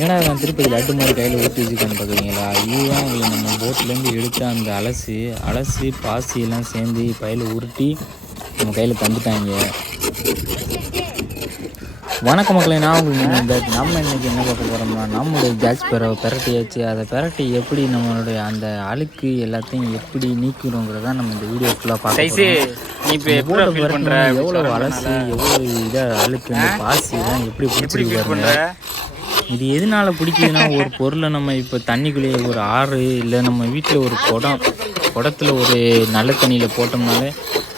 ஏன்னா நான் திருப்பதி லட்டு மாதிரி கையில் ஊற்றி வச்சுக்கான்னு பார்க்குறீங்களா இதுதான் இல்லை நம்ம போட்லேருந்து எடுத்து அந்த அலசு அலசு பாசி எல்லாம் சேர்ந்து பையில் உருட்டி நம்ம கையில் தந்துட்டாங்க. வணக்க மக்களே நான் உங்களுக்கு நம்ம இன்னைக்கு என்ன பார்க்க போகிறோம்னா நம்மளுடைய ஜாக்ஸ் பெற பெரட்டியாச்சு. அதை பெரட்டி எப்படி நம்மளுடைய அந்த அழுக்கு எல்லாத்தையும் எப்படி நீக்கிறோங்கிறத நம்ம இந்த வீடியோ ஃபுல்லாக பார்க்க எவ்வளோ அலசி எவ்வளோ இதாக அழுக்கு பாசி எல்லாம் எப்படி பிடிச்சிருக்கு இது எதனால பிடிக்குதுன்னா ஒரு பொருளை நம்ம இப்போ தண்ணிக்குள்ளேயே ஒரு ஆறு இல்லை நம்ம வீட்டில் ஒரு குடம் குடத்துல ஒரு நல்ல தண்ணியில் போட்டோம்னாலே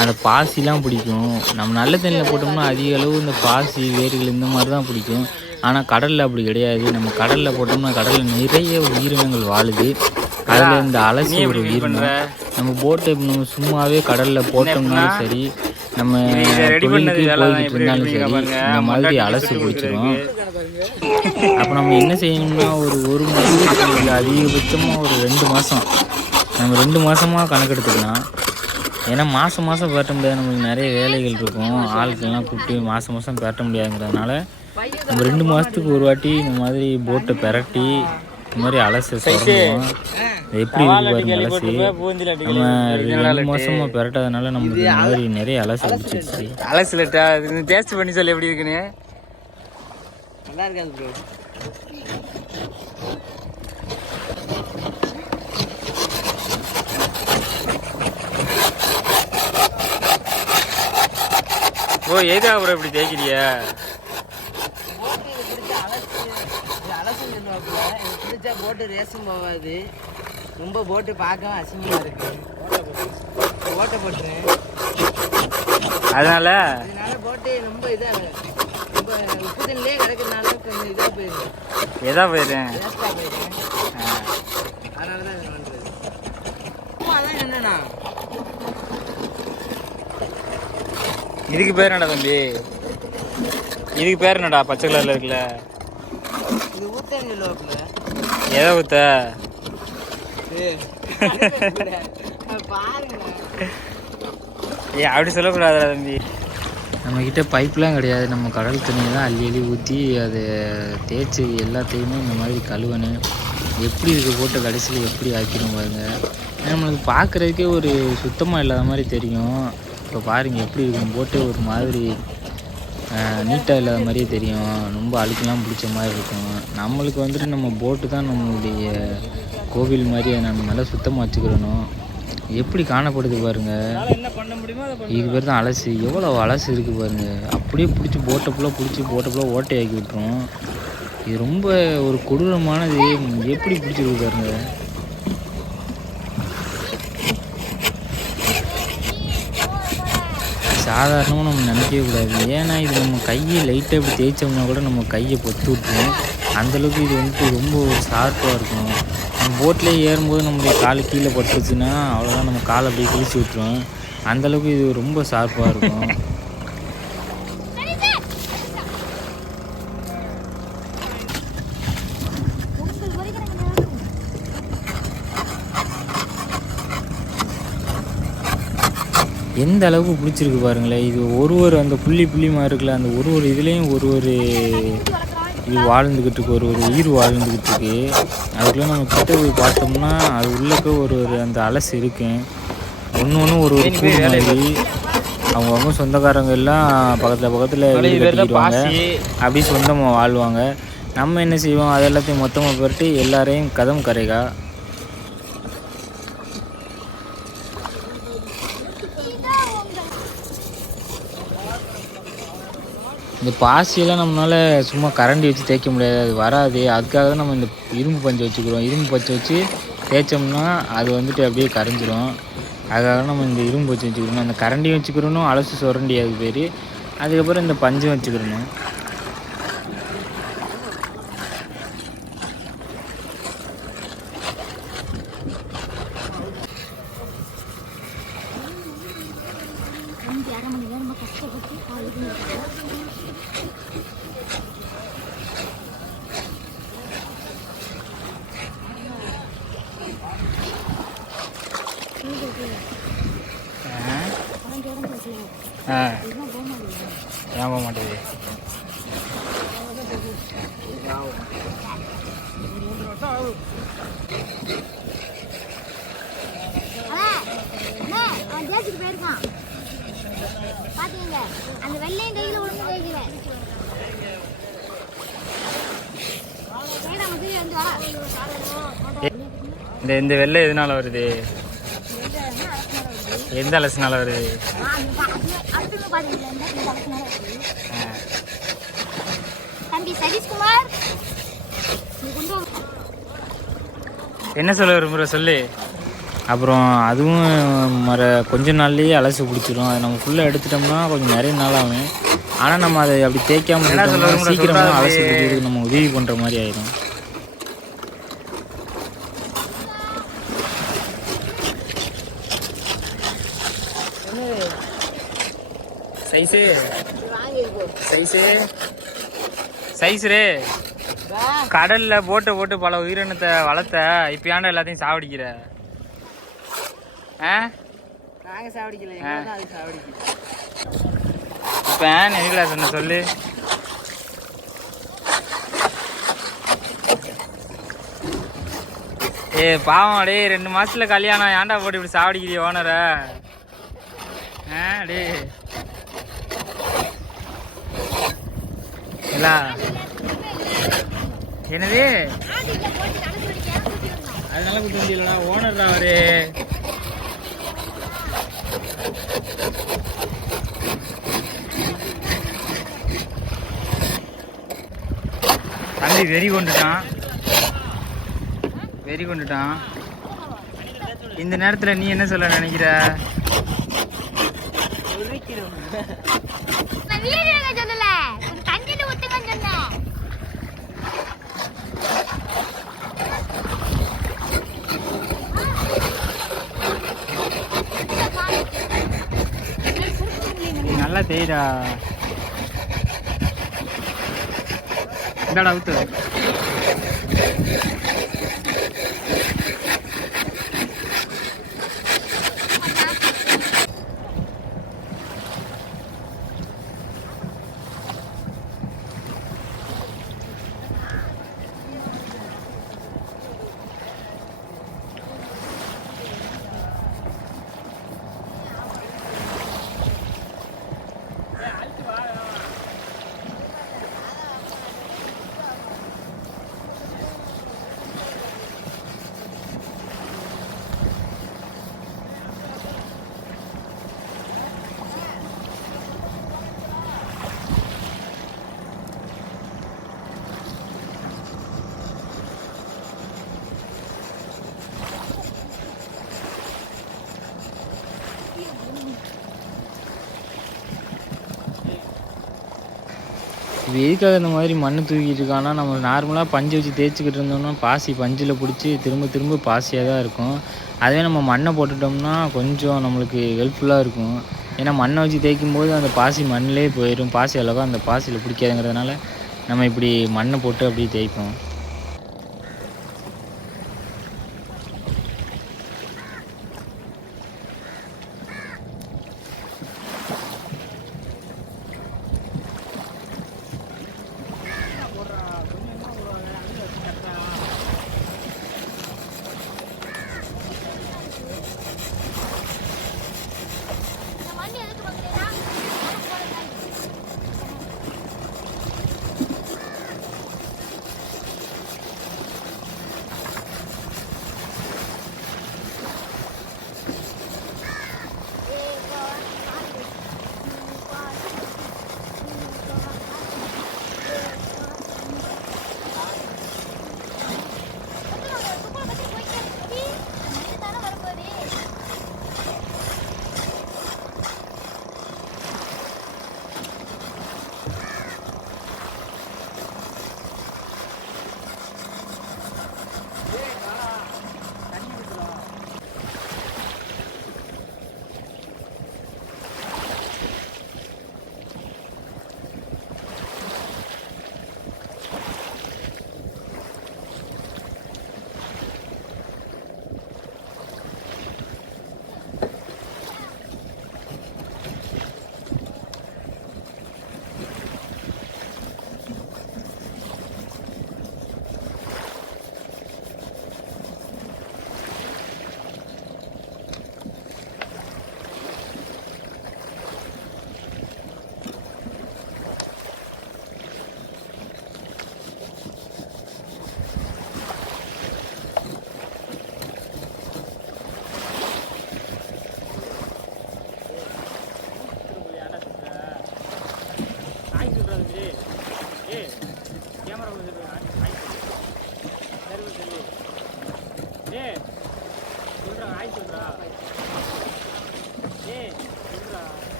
அந்த பாசிலாம் பிடிக்கும். நம்ம நல்ல தண்ணியில் போட்டோம்னா அதிக அளவு இந்த பாசி வேர்கள் இந்த மாதிரி தான் பிடிக்கும். ஆனால் கடலில் அப்படி கிடையாது. நம்ம கடலில் போட்டோம்னா கடலில் நிறைய உயிரினங்கள் வாழுது. அதில் இந்த அலசி ஒரு உயிரினம். நம்ம போட்டை நம்ம சும்மாவே கடலில் போட்டோம்னாலும் சரி நம்ம தொழிலுக்கு போய்கிட்டு இருந்தாலும் சரி. இந்த மாதிரி அலசி பிடிச்சிரும் அப்போ நம்ம என்ன செய்யணும்னா ஒரு ஒரு இல்லை அதிகபட்சமாக ஒரு ரெண்டு மாதம் நம்ம ரெண்டு மாதமாக கணக்கெடுத்துக்கலாம். ஏன்னா மாதம் மாதம் பேட்ட முடியாது. நம்மளுக்கு நிறைய வேலைகள் இருக்கும். ஆட்கள்லாம் கூப்பிட்டு மாதம் மாதம் பேட்ட முடியாதுங்கிறதுனால நம்ம ரெண்டு மாதத்துக்கு ஒரு வாட்டி இந்த மாதிரி போட்டை பெரட்டி இந்த மாதிரி அலச சொல்லுவோம் எப்படி இருக்கு பாருங்க அலசி. நம்ம ரெண்டு மாதமாக பெரட்டாதனால நமக்கு இந்த மாதிரி நிறைய அலசி பிடிச்சிருச்சு அலசிலட்டா டேஸ்ட் பண்ணி சொல்லி எப்படி இருக்குன்னு. நல்லா இருக்காது ப்ரோ ஓ எதுக்கு அப்புறம் இப்படி தேய்க்கிறிய? போட்டு ரேஸும் போகாது ரொம்ப போட்டு பார்க்கவும் அசிங்கமாக இருக்கு. ஓட்டை போட்டுறேன் அதனால? அதனால போட்டு ரொம்ப இதாக ரொம்ப உப்பு தண்ணிலே கிடக்கிறதுனால கொஞ்சம் இதாக போயிடும் எதா போயிடுறேன் வேஸ்ட்டாக போயிடும் அதனால தான் இது பண்ணுறது அதான் என்னண்ணா? இதுக்கு பேர் என்னடா தம்பி? இதுக்கு பேர் என்னடா? பச்சை கலர்ல இருக்குல்ல. இது ஊத்தேன்னு சொல்லுவாப்புல. எதை ஊத்த? ஏ அப்படி சொல்லக்கூடாதுடா தம்பி. நம்மக்கிட்ட பைப்லாம் கிடையாது. நம்ம கடல் தண்ணியை தான் அள்ளி அள்ளி ஊற்றி அதை தேய்ச்சி எல்லாத்தையுமே இந்த மாதிரி கழுவணும் எப்படி இருக்க போட்ட கடைசியில் எப்படி ஆக்கிடும் பாருங்க. நம்மளுக்கு பார்க்குறதுக்கே ஒரு சுத்தமாக இல்லாத மாதிரி தெரியும். இப்போ பாருங்க எப்படி இருக்கும். போட்டு ஒரு மாதிரி நீட்டாக இல்லாத மாதிரியே தெரியும். ரொம்ப அழுக்கெல்லாம் பிடிச்ச மாதிரி இருக்கும். நம்மளுக்கு வந்துட்டு நம்ம போட்டு தான் நம்மளுடைய கோவில் மாதிரி நம்ம நல்லா சுத்தமாக வச்சுக்கிறணும். எப்படி காணப்படுது பாருங்க. இது பேர் தான் அலசு. எவ்வளோ அலசு இருக்குது பாருங்கள் அப்படியே பிடிச்சி போட்டை ஃபுல்லாக பிடிச்சி போட்டை ஃபுல்லாக ஓட்டையாக்கி விட்டுரும். இது ரொம்ப ஒரு கொடூரமானது. எப்படி பிடிச்சிருக்கு பாருங்கள் சாதாரணமாக நம்ம நினைக்கவே கூடாது. ஏன்னா இது நம்ம கையை லைட்டாக இப்படி தேய்ச்சோம்னா கூட நம்ம கையை பொத்து விட்டுரும். அந்தளவுக்கு இது வந்துட்டு ரொம்ப ஷார்ப்பாக இருக்கும். நம்ம போட்லேயே ஏறும்போது நம்மளுடைய கால் கீழே பட்டுருச்சுன்னா அவ்வளோதான் நம்ம காலை அப்படியே கிழிச்சு விட்டுரும். அந்தளவுக்கு இது ரொம்ப ஷார்ப்பாக இருக்கும். எந்த அளவுக்கு பிடிச்சிருக்கு பாருங்களேன். இது ஒரு ஒரு அந்த புள்ளி புள்ளிமா இருக்குல்ல அந்த ஒரு ஒரு இதுலேயும் ஒரு ஒரு இது வாழ்ந்துக்கிட்டு இருக்கு ஒரு ஒரு உயிர் வாழ்ந்துக்கிட்டு இருக்கு. அதுக்குள்ள நம்ம கிட்ட போய் பார்த்தோம்னா அது உள்ளக்க ஒரு ஒரு அந்த அலசு இருக்கும் ஒன்று ஒன்று ஒரு ஒரு கூடு மாதிரி. அவங்கவுங்க சொந்தக்காரங்க எல்லாம் பக்கத்தில் பக்கத்தில் வீடு கட்டிக்கிடுவாங்க அப்படி சொந்தமாக வாழ்வாங்க. நம்ம என்ன செய்வோம்? அது எல்லாத்தையும் மொத்தமாக போட்டு எல்லாரையும் கதம் கரைகா இந்த பாசியெல்லாம் நம்மளால் சும்மா கரண்டி வச்சு தேய்க்க முடியாது. அது வராது. அதுக்காக தான் நம்ம இந்த இரும்பு பஞ்சை வச்சுக்கிறோம். இரும்பு பச்சை வச்சு தேய்ச்சோம்னா அது வந்துட்டு அப்படியே கரைஞ்சிரும். அதுக்காக நம்ம இந்த இரும்பு வச்சு வச்சுக்கிறோம். அந்த கரண்டியும் வச்சுக்கிறணும். அலசு சுரண்டி அது பேர். அதுக்கப்புறம் இந்த பஞ்சம் வச்சுக்கிறணும். குழந்தைங்க நம்ம கஷ்டப்பட்டு ஏன் போக மாட்டேங்குது போயிருக்கான்? பாத்துக்கங்க அந்த வெள்ளையும் கையில ஒண்ணு இந்த இந்த வெள்ளை எதனால வருது? எந்த அலசுனால வருது? தம்பி சதீஷ்குமார் என்ன சொல்ல விரும்புற சொல்லு. அப்புறம் அதுவும் மர கொஞ்ச நாள்லயே அலசி பிடிச்சிரும். அதை நம்ம ஃபுல்லாக எடுத்துட்டோம்னா கொஞ்சம் நிறைய நாள் ஆகும். ஆனால் நம்ம அதை அப்படி தேய்க்காம என்ன சொல்ல விட்டோம்னா விரும்புற? சீக்கிரமா சொல்றா அலசி. பிடிக்கிறதுக்கு நம்ம உதவி பண்ணுற மாதிரி ஆயிடும் சைஸு. சைஸு. சைஸ் ரே. கடல்ல போட்டை போட்டு பல உயிரினத்தை வளர்த்த இப்போ ஏன்டா எல்லாத்தையும் சாவடிக்கிற ஆ நாங்க சாவடிக்கல எங்க தான் அது சாவடிக்குது இப்போ ஏன் எதுக்குடா சொன்ன சொல்லு. ஏ பாவம் டேய் ரெண்டு மாசத்துல கல்யாணம் ஏன்டா போட்டு இப்படி சாவடிக்கிறீ ஓனர ஆ? டே இல்ல. என்னது? அதனால கூட்டு வந்தீங்களா ஓனர் தான் அவரு. தம்பி வெறி கொண்டுட்டான். வெறி கொண்டுட்டான். இந்த நேரத்துல நீ என்ன சொல்ல நினைக்கிற? நல்லா தெரியுதா வீடியோ சொல்லல கொஞ்சம் தண்ணியில ஊத்துங்கன்னு சொன்னேன் நீ நல்லா தெரியுதா இந்தாடா ஊத்து இது எதுக்காக இந்த மாதிரி மண் தூக்கிட்டு இருக்கான்னா நம்ம நார்மலாக பஞ்சு வச்சு தேய்ச்சிக்கிட்டு இருந்தோம்னா பாசி பஞ்சில் பிடிச்சி திரும்ப திரும்ப பாசியாக தான் இருக்கும். அதுவே நம்ம மண்ணை போட்டுட்டோம்னா கொஞ்சம் நம்மளுக்கு ஹெல்ப்ஃபுல்லாக இருக்கும். ஏன்னா மண்ணை வச்சு தேய்க்கும் போது அந்த பாசி மண்ணிலே போயிடும் பாசி அளவாக அந்த பாசியில் பிடிக்காதுங்கிறதுனால நம்ம இப்படி மண்ணை போட்டு அப்படியே தேய்ப்போம்.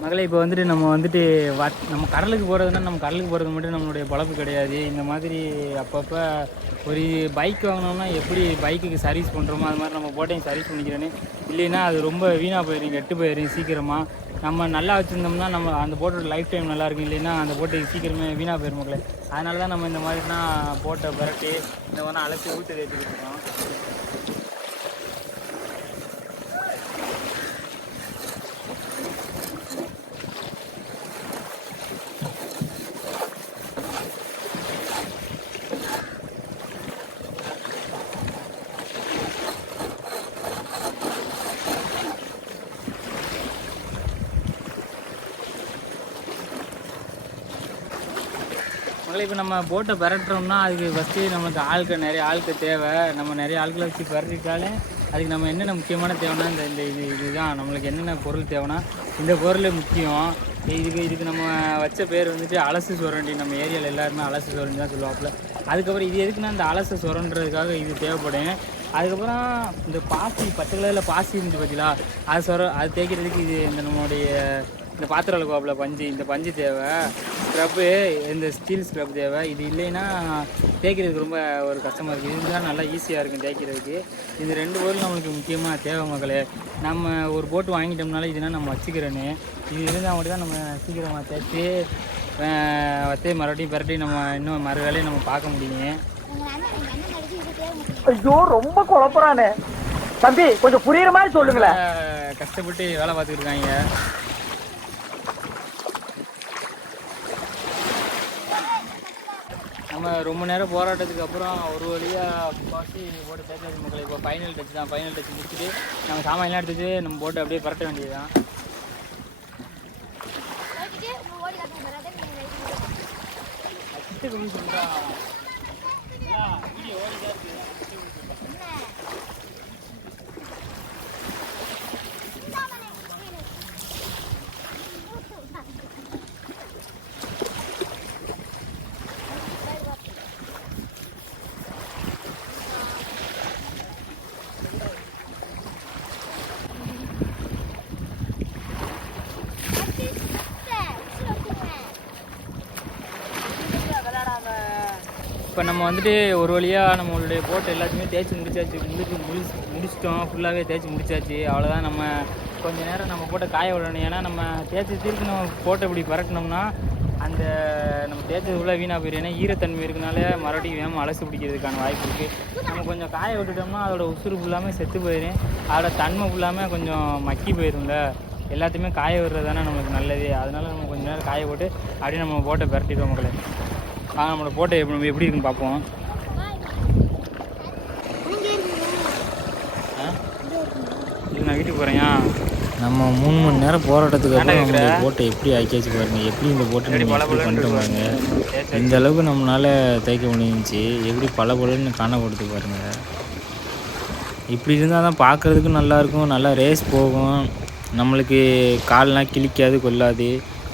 மகளே இப்போ வந்துட்டு நம்ம வந்துட்டு வ- நம்ம கடலுக்கு போகிறதுனா நம்ம கடலுக்கு போகிறது மட்டும் நம்மளுடைய பழப்பு கிடையாது. இந்த மாதிரி அப்பப்போ ஒரு பைக் வாங்கினோம்னா எப்படி பைக்குக்கு சர்வீஸ் பண்ணுறோமோ அது மாதிரி நம்ம போட்டையும் சர்வீஸ் பண்ணிக்கிறேன்னு. இல்லைன்னா அது ரொம்ப வீணாக போயிடும் கெட்டு போயிடும் சீக்கிரமாக நம்ம நல்லா வச்சுருந்தோம்னா நம்ம அந்த போட்டோட லைஃப் டைம் நல்லா இருக்கும். இல்லைன்னா அந்த போட்டு சீக்கிரமே வீணாக போயிடும் மக்களே அதனால தான் நம்ம இந்த மாதிரினா போட்டை பரட்டி இந்த மாதிரி அலசி ஊற்றி தேய்ச்சிக்கிட்டு இருக்கோம் மகளே இப்போ நம்ம போட்டை பரட்டுறோம்னா அதுக்கு ஃபஸ்ட்டு நமக்கு ஆட்கள் நிறைய ஆட்கள் தேவை. நம்ம நிறைய ஆட்களை வச்சு பரட்டிட்டாலே அதுக்கு நம்ம என்னென்ன முக்கியமான தேவைன்னா இந்த இந்த இது இதுதான். நம்மளுக்கு என்னென்ன பொருள் தேவைன்னா இந்த பொருள் முக்கியம். இதுக்கு இதுக்கு நம்ம வச்ச பேர் வந்துட்டு அலசு சுரண்டி. நம்ம ஏரியாவில் எல்லாருமே அலசு சுரண்டி தான் சொல்லுவாப்புல. அதுக்கப்புறம் இது எதுக்குன்னா இந்த அலசு சுரண்டுறதுக்காக இது தேவைப்படும். அதுக்கப்புறம் இந்த பாசி பச்சை கலரில் பாசி இருந்துச்சு பார்த்தீங்களா அது சொர அது தேய்க்கிறதுக்கு இது இந்த நம்மளுடைய இந்த பாத்திரம் விளக்குவாப்புல பஞ்சு இந்த பஞ்சு தேவை. ஸ்க்ரப்பு இந்த ஸ்டீல் ஸ்க்ரப் தேவை. இது இல்லைன்னா தேய்க்கிறதுக்கு ரொம்ப ஒரு கஷ்டமாக இருக்குது இது இருந்தால் நல்லா ஈஸியாக இருக்கும் தேய்க்கிறதுக்கு. இந்த ரெண்டு பொருள் நம்மளுக்கு முக்கியமாக தேவை மக்களே. நம்ம ஒரு போட்டு வாங்கிட்டோம்னால இதுனா நம்ம வச்சுக்கிறேன்னு. இது இருந்தால் மட்டும் தான் நம்ம சீக்கிரமாக தேய்ச்சி வத்தே மறுபடியும் பரட்டி நம்ம இன்னும் மறு வேலையை நம்ம பார்க்க முடியும். ஐயோ ரொம்ப குழப்பறானே. தம்பி கொஞ்சம் புரியுற மாதிரி சொல்லுங்களேன். கஷ்டப்பட்டு வேலை பார்த்துட்டு இருக்காங்க. நம்ம ரொம்ப நேரம் போராட்டத்துக்கு அப்புறம் ஒரு வழியாக முக்கால்வாசி போட்டு தேய்ச்சாச்சு மக்களை. இப்போ ஃபைனல் டச் தான். ஃபைனல் டச் முடிச்சுட்டு நம்ம சாமான்லாம் எடுத்துட்டு நம்ம போட்டு அப்படியே பரட்ட வேண்டியது தான் போய்கிட்டு இப்போ நம்ம வந்துட்டு ஒரு வழியாக நம்மளுடைய போட்டு எல்லாத்தையுமே தேய்ச்சி முடிச்சாச்சு. முடிச்சு முடிச்சு முடிச்சிட்டோம். ஃபுல்லாகவே தேய்ச்சி முடிச்சாச்சு. அவ்வளோதான் நம்ம கொஞ்சம் நேரம் நம்ம போட்டை காய விடணும். ஏன்னா நம்ம தேய்ச்சி திருப்பி நம்ம போட்டை இப்படி பரட்டினோம்னா அந்த நம்ம தேய்ச்சது ஃபுல்லாக வீணாக போயிடும் ஏன்னா ஈரத்தன்மை இருக்கனால மறுபடியும் வேகமாக அலசி பிடிக்கிறதுக்கான வாய்ப்பு இருக்குது நம்ம கொஞ்சம் காய விட்டுட்டோம்னா அதோட உசுறு ஃபுல்லாமே செத்து போயிடும் அதோட தன்மை ஃபுல்லாமே கொஞ்சம் மக்கி போயிரும்ல. எல்லாத்தையுமே காய விடுறது தானே நமக்கு நல்லது. அதனால நம்ம கொஞ்ச நேரம் காய போட்டு அப்படியே நம்ம போட்டை பரட்டிடுவோம் மக்களே. நம்மளோட போட்டோ எப்படி எப்படி இருக்குன்னு பார்ப்போம். ஆ? நான் வீட்டுக்கு போகிறேன் நம்ம மூணு மணி நேரம் போராட்டத்துக்கு அப்புறம் நம்மளுடைய? போட்டை எப்படி ஆக்கியாச்சு பாருங்க. எப்படி இந்த போட்டை பல எப்படி பண்ணிட்டு பாருங்க. இந்த அளவுக்கு நம்மளால தேய்க்க முடிஞ்சிச்சு. எப்படி பல பலன்னு காணப்படுது பாருங்க. இப்படி இருந்தால் தான் பார்க்குறதுக்கும் நல்லாயிருக்கும் நல்லா ரேஸ் போகும். நம்மளுக்கு கால்லாம் கிழிக்காது கொள்ளாது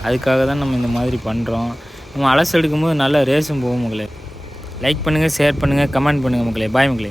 அதுக்காக தான் நம்ம இந்த மாதிரி பண்ணுறோம் நம்ம அலசு எடுக்கும்போது நல்லா ரேஸும் போகும் மக்களே லைக் பண்ணுங்கள் ஷேர் பண்ணுங்கள் கமெண்ட் பண்ணுங்கள் மக்களே. பாய் மக்களே.